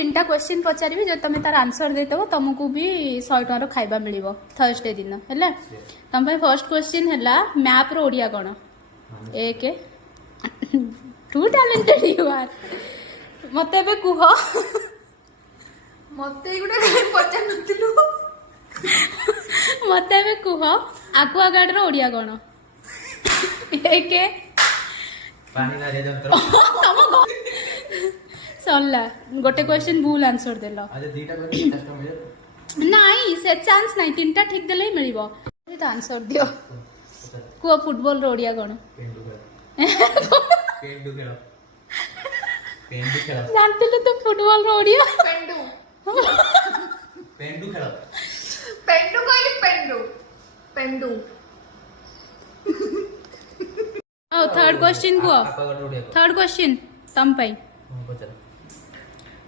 तीनटा क्वेश्चन पचारि जो तुम तार आंसर देदेव तुमको भी 100 टकर खाइबा मिलिबो थर्सडे दिन है तुम फर्स्ट क्वेश्चन है मैप रो ओडिया कौन एक टू टैलेंटेड यू आर मत कह मत पचार नथिलु मत कह आकुआ गार्ड रो ओडिया कौन एक पानी नारे जंत्र सरला गोटे क्वेश्चन भूल आंसर देल आज दीटा क्वेश्चन 50 मिले नाई से चांस नहीं तीनटा ठीक देले ही मिलिबो तो आंसर दियो को फुटबॉल रो ओडिया कौन पेंडू खेल जानते तो फुटबॉल रो ओडिया पेंडू पेंडू खेल पेंडू कहली पेंडू पेंडू थर्ड क्वेश्चन को थर्ड क्वेश्चन तम पाई पचार